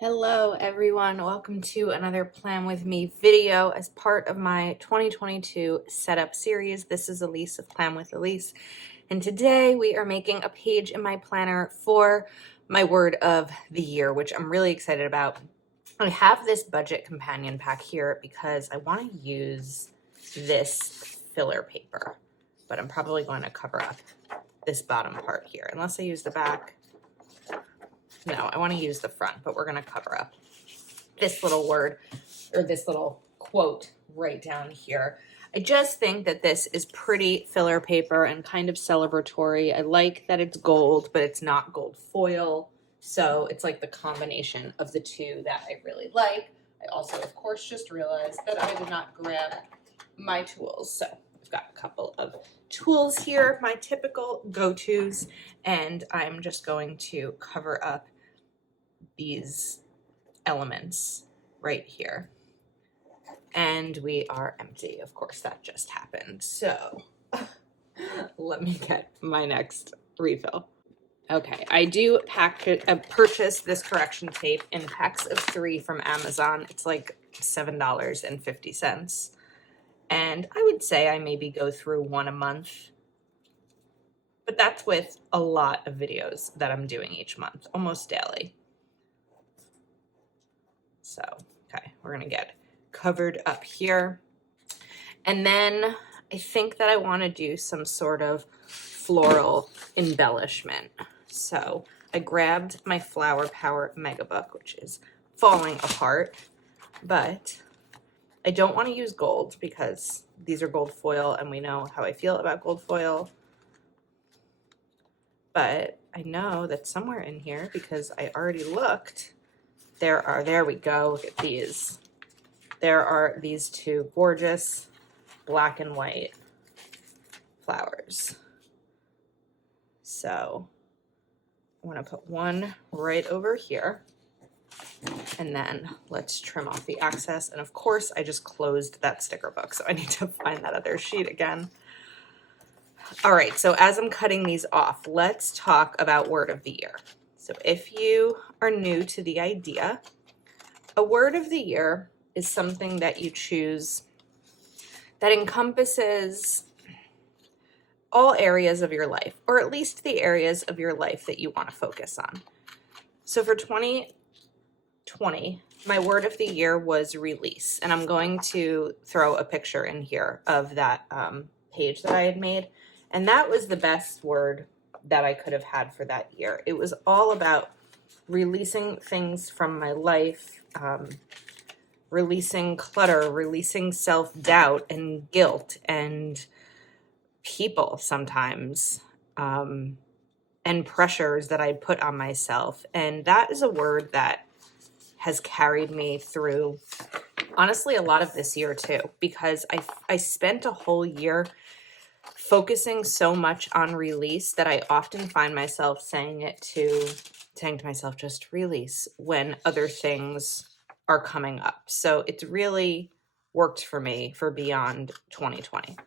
Hello everyone, welcome to another Plan With Me video as part of my 2022 setup series. This is Elise of Plan With Elise, and today we are making a page in my planner for my word of the year, which I'm really excited about. I have this budget companion pack here because I want to use this filler paper, but I'm probably going to cover up this bottom part here, unless I use the back. No, I want to use the front, but we're going to cover up this little word or this little quote right down here. I just think that this is pretty filler paper and kind of celebratory. I like that it's gold, but it's not gold foil. So it's like the combination of the two that I really like. I also, of course, just realized that I did not grab my tools. So I've got a couple of tools here, my typical go-tos, and I'm just going to cover up these elements right here. And we are empty. Of course, that just happened. So let me get my next refill. Okay, I do purchase this correction tape in packs of 3 from Amazon. It's like $7.50. And I would say I maybe go through one a month. But that's with a lot of videos that I'm doing each month, almost daily. So, okay, we're gonna get covered up here. And then I think that I wanna do some sort of floral embellishment. So I grabbed my Flower Power Mega Book, which is falling apart, but I don't wanna use gold because these are gold foil and we know how I feel about gold foil. But I know that somewhere in here, because I already looked, there we go, look at these. There are these two gorgeous black and white flowers. So I want to put one right over here, and then let's trim off the excess. And of course, I just closed that sticker book, so I need to find that other sheet again. All right, so as I'm cutting these off, let's talk about word of the year. So if you are new to the idea, a word of the year is something that you choose that encompasses all areas of your life, or at least the areas of your life that you want to focus on. So for 2020, my word of the year was release, and I'm going to throw a picture in here of that page that I had made, and that was the best word that I could have had for that year. It was all about releasing things from my life, releasing clutter, releasing self-doubt and guilt and people sometimes, and pressures that I put on myself. And that is a word that has carried me through, honestly, a lot of this year too, because I spent a whole year focusing so much on release that I often find myself saying to myself, just release, when other things are coming up. So it's really worked for me for beyond 2020.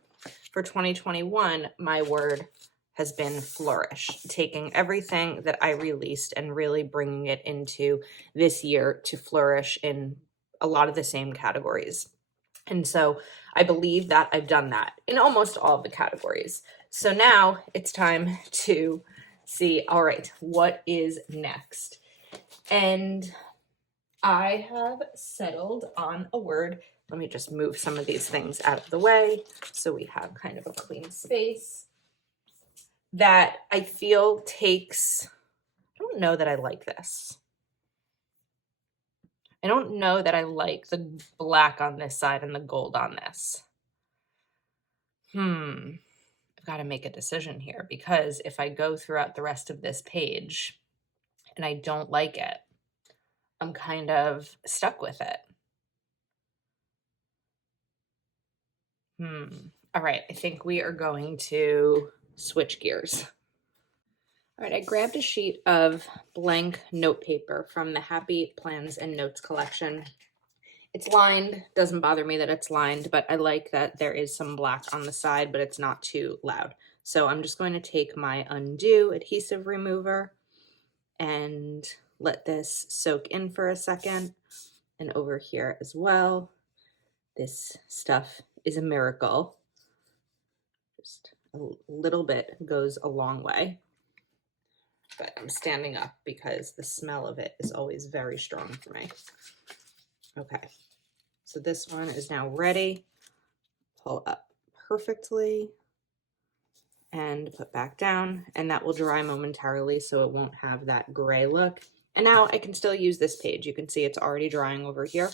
For 2021, my word has been flourish, taking everything that I released and really bringing it into this year to flourish in a lot of the same categories. And so I believe that I've done that in almost all of the categories. So now it's time to see, all right, what is next? And I have settled on a word. Let me just move some of these things out of the way so we have kind of a clean space that I feel takes, I don't know that I like this. I don't know that I like the black on this side and the gold on this. I've got to make a decision here, because if I go throughout the rest of this page and I don't like it, I'm kind of stuck with it. All right, I think we are going to switch gears. All right, I grabbed a sheet of blank note paper from the Happy Plans and Notes collection. It's lined, doesn't bother me that it's lined, but I like that there is some black on the side, but it's not too loud. So I'm just going to take my Undo adhesive remover and let this soak in for a second. And over here as well, this stuff is a miracle. Just a little bit goes a long way. But I'm standing up because the smell of it is always very strong for me. Okay, so this one is now ready. Pull up perfectly and put back down, and that will dry momentarily so it won't have that gray look. And now I can still use this page. You can see it's already drying over here.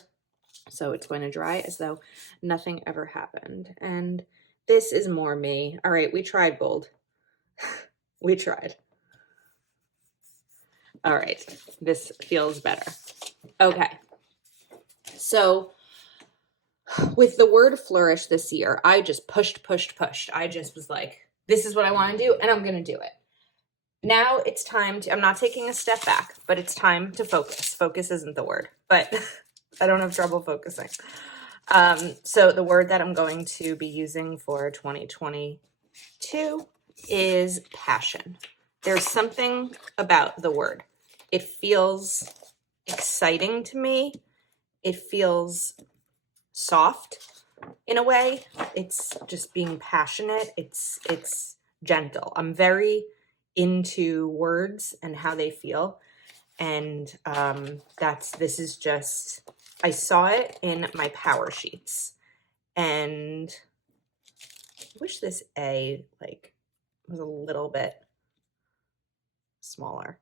So it's going to dry as though nothing ever happened. And this is more me. All right, we tried gold. We tried. All right, this feels better. Okay, so with the word flourish this year, I just pushed. I just was like, this is what I want to do, and I'm going to do it. Now it's time to, I'm not taking a step back, but it's time to focus. Focus isn't the word, but I don't have trouble focusing. So the word that I'm going to be using for 2022 is passion. There's something about the word. It feels exciting to me. It feels soft in a way. It's just being passionate. It's gentle. I'm very into words and how they feel. And this is just, I saw it in my power sheets, and I wish this A was a little bit smaller.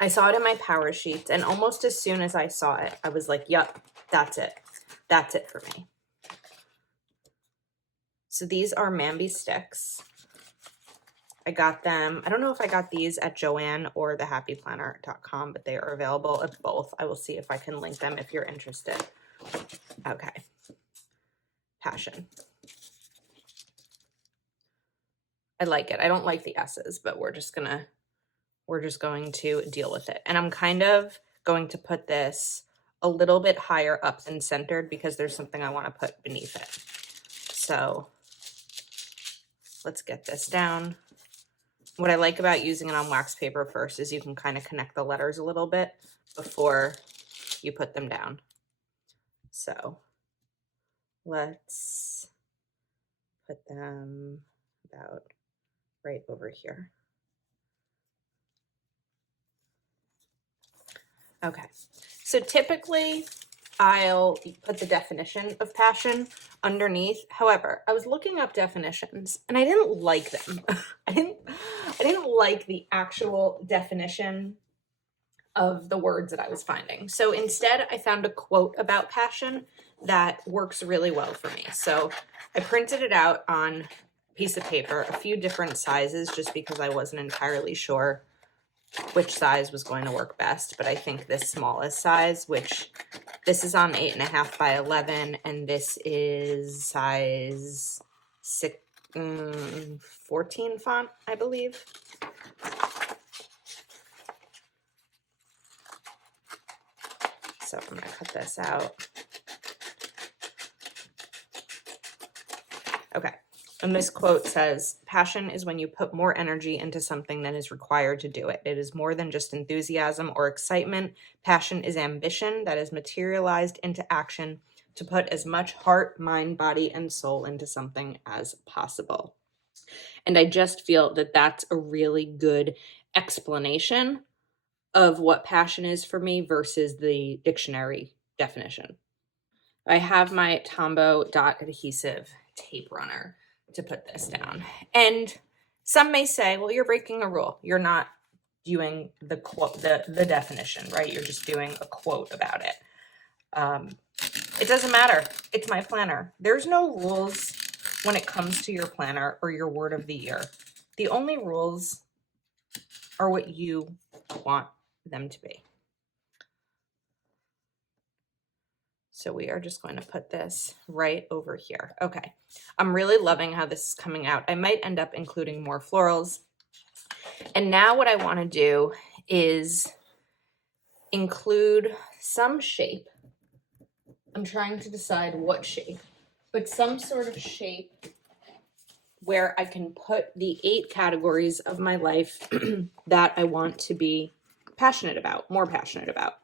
I saw it in my power sheets, and almost as soon as I saw it, I was like, yep, that's it. That's it for me. So these are Mambi sticks. I got them. I don't know if I got these at Joann or thehappyplanner.com, but they are available at both. I will see if I can link them if you're interested. Okay. Passion. I like it. I don't like the S's, but we're just going to deal with it. And I'm kind of going to put this a little bit higher up than centered because there's something I want to put beneath it. So let's get this down. What I like about using it on wax paper first is you can kind of connect the letters a little bit before you put them down. So let's put them about right over here. Okay, so typically I'll put the definition of passion underneath. However, I was looking up definitions and I didn't like them. I didn't like the actual definition of the words that I was finding. So instead, I found a quote about passion that works really well for me. So I printed it out on a piece of paper, a few different sizes, just because I wasn't entirely sure which size was going to work best. But I think this smallest size, which this is on 8.5 by 11, and this is size 14 font, I believe. So I'm going to cut this out. Okay. And this quote says, passion is when you put more energy into something than is required to do it. It is more than just enthusiasm or excitement. Passion is ambition that is materialized into action to put as much heart, mind, body, and soul into something as possible. And I just feel that that's a really good explanation of what passion is for me versus the dictionary definition. I have my Tombow dot adhesive tape runner to put this down. And some may say, well, you're breaking a rule. You're not doing the quote, the definition, right? You're just doing a quote about it. It doesn't matter. It's my planner. There's no rules when it comes to your planner or your word of the year. The only rules are what you want them to be. So we are just going to put this right over here. Okay, I'm really loving how this is coming out. I might end up including more florals. And now what I want to do is include some shape. I'm trying to decide what shape, but some sort of shape where I can put the 8 categories of my life that I want to be passionate about, more passionate about.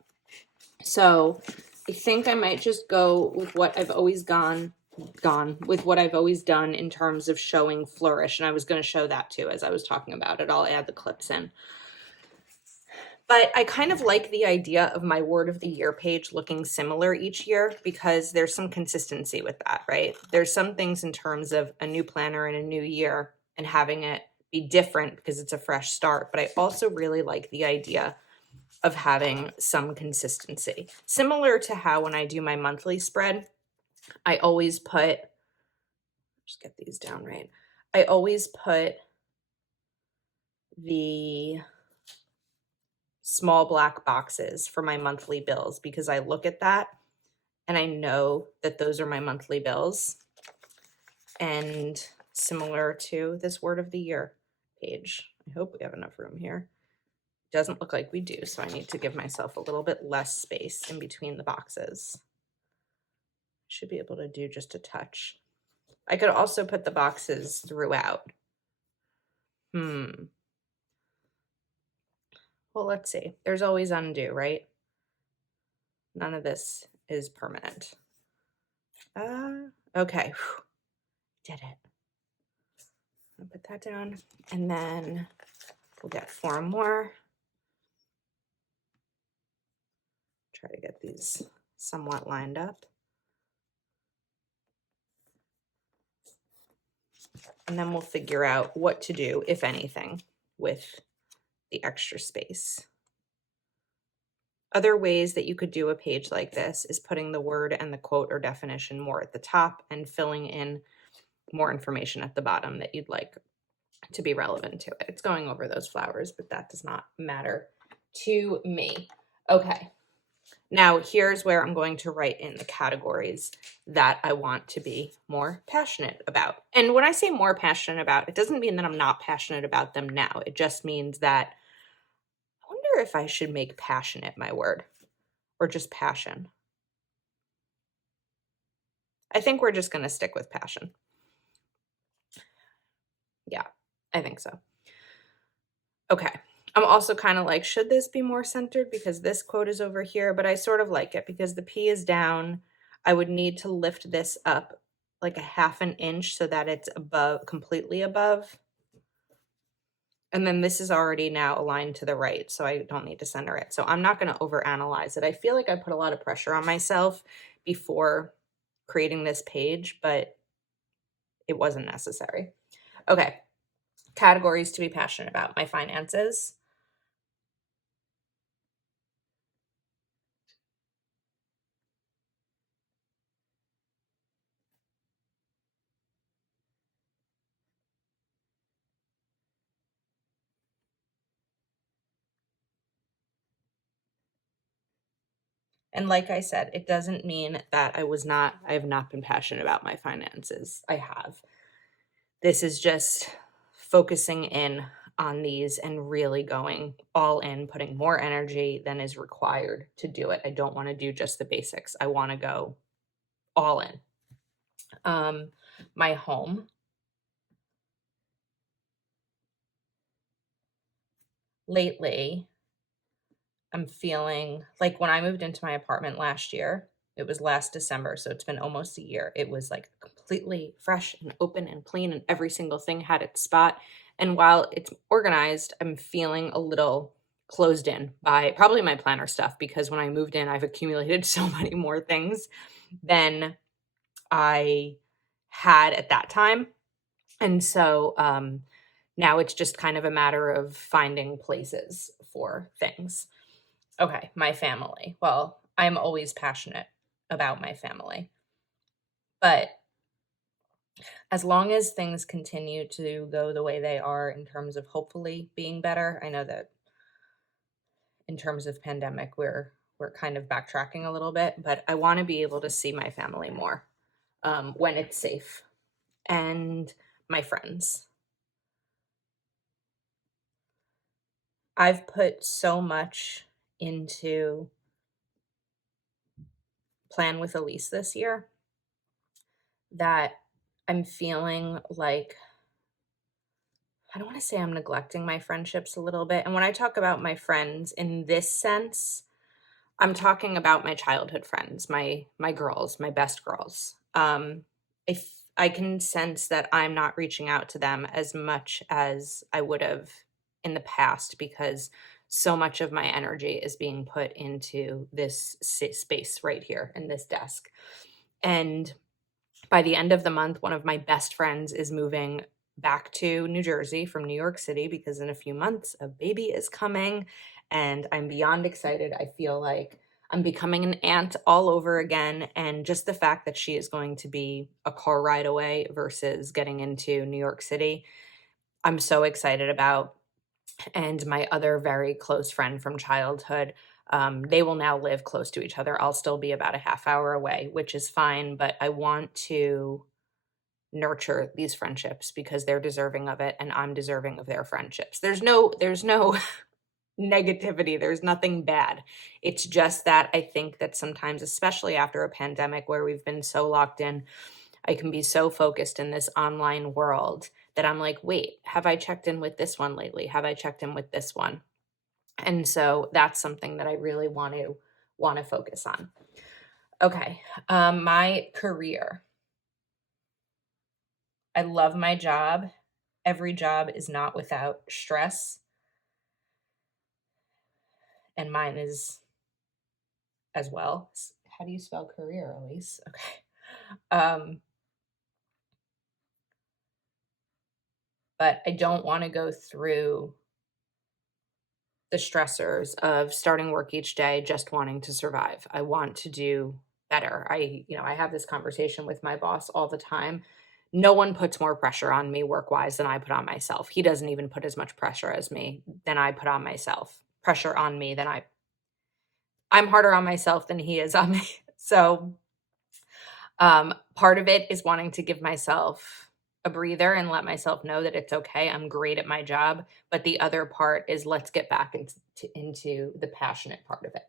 So I think I might just go with what I've always gone with what I've always done in terms of showing flourish. And I was going to show that too as I was talking about it. I'll add the clips in. But I kind of like the idea of my word of the year page looking similar each year because there's some consistency with that, right? There's some things in terms of a new planner and a new year and having it be different because it's a fresh start. But I also really like the idea of having some consistency. Similar to how when I do my monthly spread, I always put, just get these down right. I always put the small black boxes for my monthly bills because I look at that and I know that those are my monthly bills. And similar to this word of the year page, I hope we have enough room here. Doesn't look like we do, so I need to give myself a little bit less space in between the boxes. Should be able to do just a touch. I could also put the boxes throughout. Well, let's see. There's always undo, right? None of this is permanent. Okay. Whew. Did it. I'll put that down. And then we'll get 4 more. Try to get these somewhat lined up. And then we'll figure out what to do, if anything, with the extra space. Other ways that you could do a page like this is putting the word and the quote or definition more at the top and filling in more information at the bottom that you'd like to be relevant to it. It's going over those flowers, but that does not matter to me. Okay. Now here's where I'm going to write in the categories that I want to be more passionate about. And when I say more passionate about, it doesn't mean that I'm not passionate about them now. It just means that I wonder if I should make passionate my word or just passion. I think we're just going to stick with passion. Yeah, I think so. Okay. I'm also kind of like, should this be more centered because this quote is over here, but I sort of like it because the P is down. I would need to lift this up like a 1/2 inch so that it's above, completely above. And then this is already now aligned to the right, so I don't need to center it. So I'm not going to overanalyze it. I feel like I put a lot of pressure on myself before creating this page, but it wasn't necessary. Okay. Categories to be passionate about. My finances. And like I said, it doesn't mean that I have not been passionate about my finances. I have. This is just focusing in on these and really going all in, putting more energy than is required to do it. I don't want to do just the basics. I want to go all in. My home. Lately, I'm feeling like when I moved into my apartment last year, it was last December, so it's been almost a year. It was like completely fresh and open and clean, and every single thing had its spot. And while it's organized, I'm feeling a little closed in by probably my planner stuff because when I moved in, I've accumulated so many more things than I had at that time. And so now it's just kind of a matter of finding places for things. Okay, my family. Well, I'm always passionate about my family. But as long as things continue to go the way they are in terms of hopefully being better, I know that in terms of pandemic, we're kind of backtracking a little bit, but I want to be able to see my family more when it's safe and my friends. I've put so much into Plan with Elise this year that I'm feeling like I don't want to say I'm neglecting my friendships a little bit. And when I talk about my friends in this sense, I'm talking about my childhood friends, my girls, my best girls. If I can sense that I'm not reaching out to them as much as I would have in the past because so much of my energy is being put into this space right here in this desk. And by the end of the month, one of my best friends is moving back to New Jersey from New York City because in a few months a baby is coming and I'm beyond excited. I feel like I'm becoming an aunt all over again. And just the fact that she is going to be a car ride away versus getting into New York City, I'm so excited about. And my other very close friend from childhood, they will now live close to each other. I'll still be about a half hour away, which is fine, but I want to nurture these friendships because they're deserving of it and I'm deserving of their friendships. There's no negativity, there's nothing bad. It's just that I think that sometimes, especially after a pandemic where we've been so locked in, I can be so focused in this online world that I'm like, wait, have I checked in with this one lately? Have I checked in with this one? And so that's something that I really want to focus on. Okay. My career. I love my job. Every job is not without stress, and mine is as well. How do you spell career, Elise? Okay. But I don't want to go through the stressors of starting work each day just wanting to survive. I want to do better. I have this conversation with my boss all the time. No one puts more pressure on me work-wise than I put on myself. He doesn't even put as much pressure as me than I put on myself. Pressure on me than I'm harder on myself than he is on me. So part of it is wanting to give myself a breather and let myself know that it's okay. I'm great at my job. But the other part is let's get back into the passionate part of it.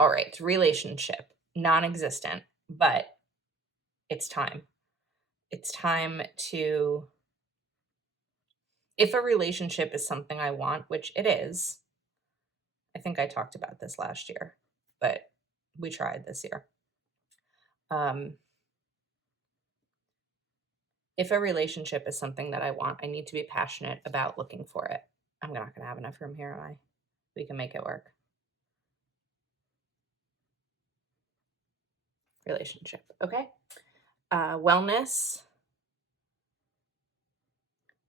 All right, relationship, non-existent, but it's time. It's time to, if a relationship is something I want, which it is, I think I talked about this last year, but we tried this year. If a relationship is something that I want, I need to be passionate about looking for it. I'm not going to have enough room here, am I? We can make it work. Relationship. Okay. Wellness.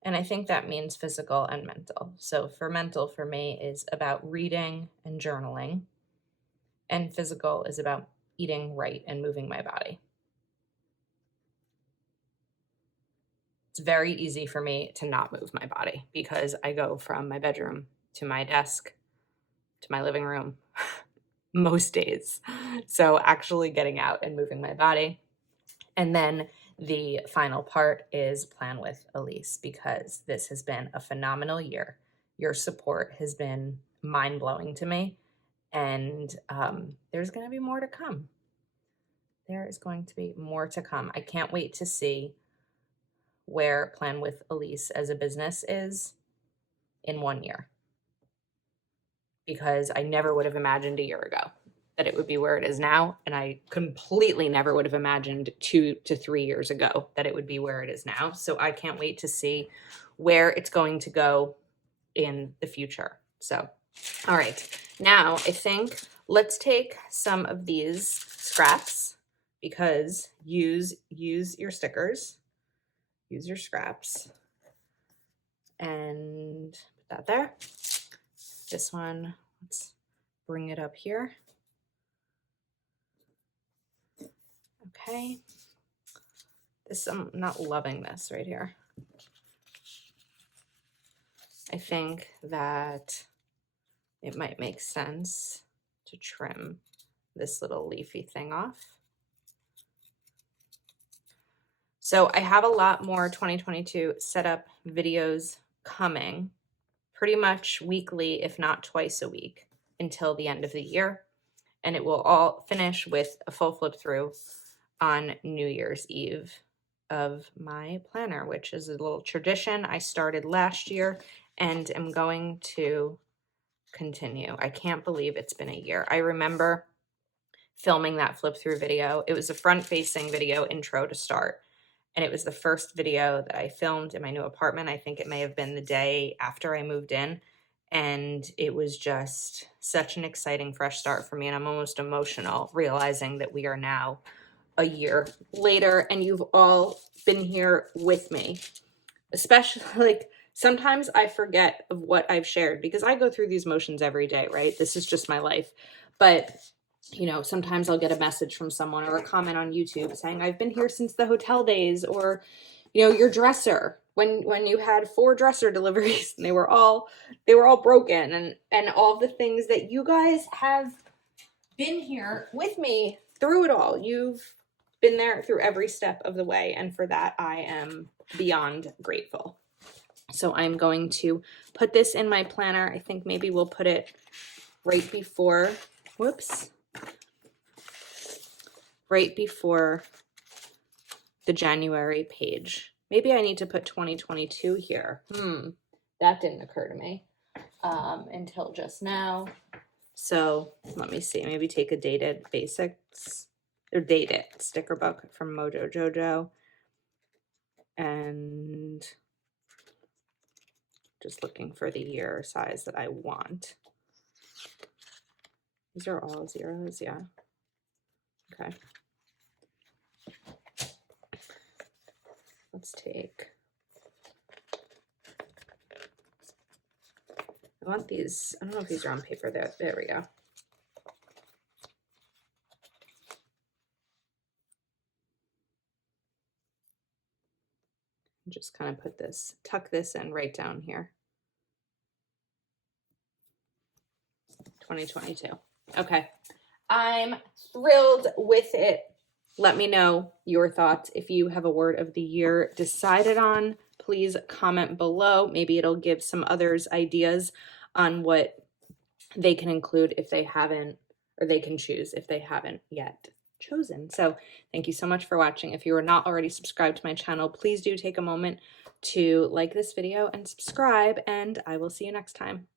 And I think that means physical and mental. So for mental, for me, is about reading and journaling. And physical is about eating right and moving my body. It's very easy for me to not move my body because I go from my bedroom to my desk to my living room most days. So actually getting out and moving my body. And then the final part is plan with Elise because this has been a phenomenal year. Your support has been mind-blowing to me. And there's going to be more to come. There is going to be more to come. I can't wait to see where Plan with Elise as a business is in 1 year. Because I never would have imagined a year ago that it would be where it is now. And I completely never would have imagined 2 to 3 years ago that it would be where it is now. So I can't wait to see where it's going to go in the future. So, all right. Now I think let's take some of these scraps because use your stickers, use your scraps and put that there. This one, let's bring it up here. Okay. I'm not loving this right here. I think that it might make sense to trim this little leafy thing off. So I have a lot more 2022 setup videos coming pretty much weekly, if not twice a week until the end of the year. And it will all finish with a full flip through on New Year's Eve of my planner, which is a little tradition I started last year and am going to continue. I can't believe it's been a year. I remember filming that flip through video. It was a front facing video intro to start. And it was the first video that I filmed in my new apartment. I think it may have been the day after I moved in. And it was just such an exciting fresh start for me. And I'm almost emotional realizing that we are now a year later and you've all been here with me. Especially, like, sometimes I forget of what I've shared because I go through these motions every day, right? This is just my life. But you know, sometimes I'll get a message from someone or a comment on YouTube saying, I've been here since the hotel days, or, you know, your dresser, when you had 4 dresser deliveries and they were all broken, and all the things that you guys have been here with me through it all. You've been there through every step of the way. And for that, I am beyond grateful. So I'm going to put this in my planner. I think maybe we'll put it right before, right before the January page. Maybe I need to put 2022 here. That didn't occur to me until just now. So let me see, maybe take a dated basics or dated sticker book from Mojo Jojo and just looking for the year size that I want. These are all zeros, yeah. Okay. Let's take, I want these, I don't know if these are on paper. There we go. Just kind of put this, tuck this in right down here. 2022. Okay. I'm thrilled with it. Let me know your thoughts. If you have a word of the year decided on, please comment below. Maybe it'll give some others ideas on what they can include if they haven't, or they can choose if they haven't yet chosen. So thank you so much for watching. If you are not already subscribed to my channel, please do take a moment to like this video and subscribe, and I will see you next time.